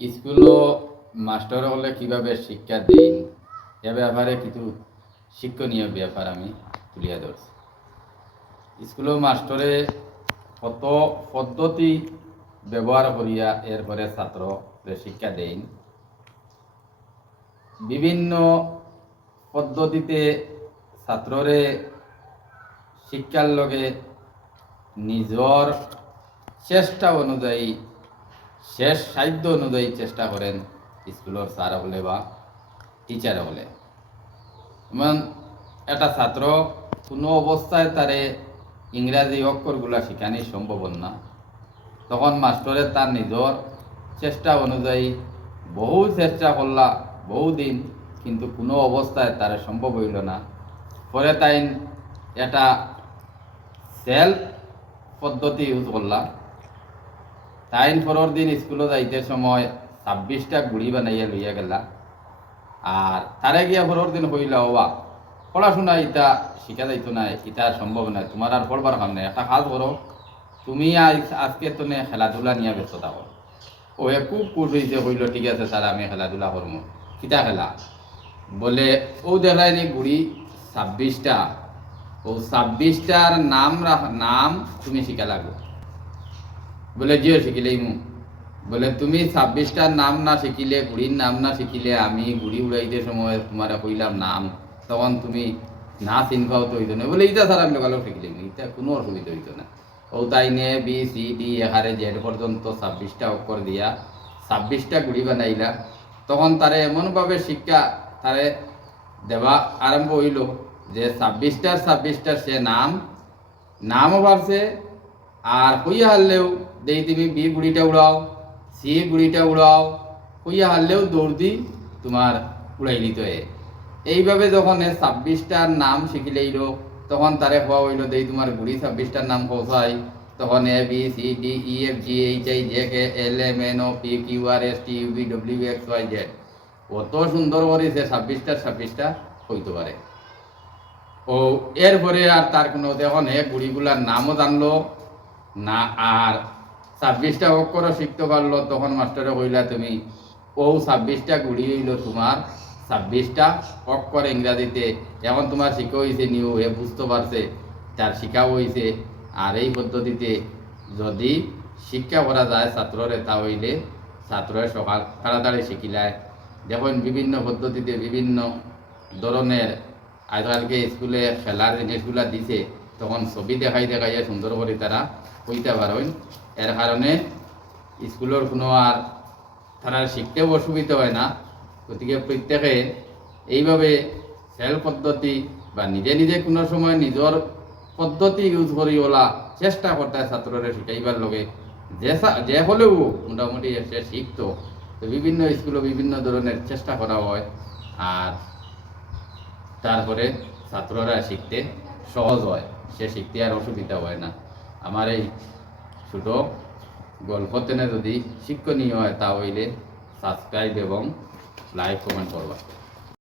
স্কুলও মাস্টার হলে কীভাবে শিক্ষা দিন এ ব্যাপারে কিছু শিক্ষণীয় ব্যাপার আমি তুলিয়া ধরছি। স্কুলও মাস্টরে কত পদ্ধতি ব্যবহার করিয়া এরপরে ছাত্রদের শিক্ষা দেন। বিভিন্ন পদ্ধতিতে ছাত্ররে শিক্ষার লগে নিজর চেষ্টা অনুযায়ী শেষ সাধ্য অনুযায়ী চেষ্টা করেন স্কুলের স্যার হলে বা টিচার হলে। যেমন একটা ছাত্র কোনো অবস্থায় তারে ইংরাজি অক্ষরগুলা শেখানি সম্ভব না, তখন মাস্টরে তার নিজর চেষ্টা অনুযায়ী বহু চেষ্টা করলা বহুদিন, কিন্তু কোনো অবস্থায় তার সম্ভব হইল না। পরে তাই এটা সেলফ পদ্ধতি ইউজ করলা। তাইন পরের দিন স্কুলে যাইতে সময় 26টা গুড়ি বানাইয়া লইয়া গেলা। আর তারে গিয়া পরের দিন হইলা ওবা পড়াশোনা ইটা শিখা যাইতো না, ইটা সম্ভব নয়, তোমার আর পড়বার কাম নেই, একটা কাজ করো, তুমি আজকে তো খেলাধুলা নিয়ে ব্যস্ত থাকো। ও খুব খুশ হয়েছে, হইল ঠিক আছে স্যার আমি খেলাধুলা করবো। কিতা খেলা বলে ও দেখায় নি গুড়ি 26টা, ও 26টার নাম তুমি শিখা লাগো। বলে জিও শিখিলেই বলে তুমি 26টার নাম না শিখিলে, গুড়ির নাম না শিখিলে, আমি গুড়ি উড়াইতে সময় তোমার কইলাম নাম, তখন তুমি না চিনভাও তো হইতো না। বলে ইটা স্যার আমি লোকালো শিখিলাম, ইটা কোনো অসুবিধা হইতো না। ও তাই নিয়ে BCD এখানে জেড পর্যন্ত 26টা অক্ষর দিয়া 26টা গুড়ি বানাইলা। তখন তারে এমনভাবে শিক্ষা তারে দেওয়া আরম্ভ হইল যে 26টার সে নামও ভাবছে। আর কইয়া হারলেও দেই তুমি B গুড়িটা উড়াও, C গুড়িটা উড়াও, কইয়া হারলেও দৌড় দি তোমার উড়াই নিত। এইভাবে যখন 26টার নাম শিখিলেইল, তখন তারে হওয়া হইল দেই তোমার গুড়ি 26টার নাম পৌঁছাই। তখন ABCDEFGHIJKLMNOPQRSTUVWXYZ কত সুন্দর করে সে 26টা হইতে পারে। ও এরপরে আর তার কোনো দেখুন গুড়িগুলার নামও জানলো না, আর 26টা অক্ষরও শিখতে পারলো। তখন মাস্টারে কইলা তুমি ও 26টা গুড়ি হইল তোমার 26টা অক্ষর ইংরাজিতে। এখন তোমার শিখা হয়েছে নিও, এ বুঝতে পারছে, তার শিখাও হয়েছে। আর এই পদ্ধতিতে যদি শিক্ষা করা যায় ছাত্ররে, তা হইলে ছাত্রের সকাল তাড়াতাড়ি শিখিলায়। দেখুন বিভিন্ন পদ্ধতিতে বিভিন্ন ধরনের আজকালকে স্কুলে খেলার জিনিসগুলা দিছে, তখন ছবি দেখাইয়া সুন্দর করে তারা হইতে পারেন। এর কারণে স্কুলের কোনো আর তারা শিখতেও অসুবিধা হয় না। গতিকে প্রত্যেকে এইভাবে সেলফ পদ্ধতি বা নিজে নিজে কোনো সময় নিজের পদ্ধতি ইউজ করি ওলা চেষ্টা করতে ছাত্ররা শিখাইবার লগে যে হলেও মোটামুটি সে শিখতো। তো বিভিন্ন স্কুলে বিভিন্ন ধরনের চেষ্টা করা হয়, আর তারপরে ছাত্ররা শিখতে সহজ হয়, সে শিখতে আর অসুবিধা হয় না। আমার এই ছোটো গল্প তেনে যদি শিক্ষণীয় হয়, তা হইলে সাবস্ক্রাইব এবং লাইক কমেন্ট করবা।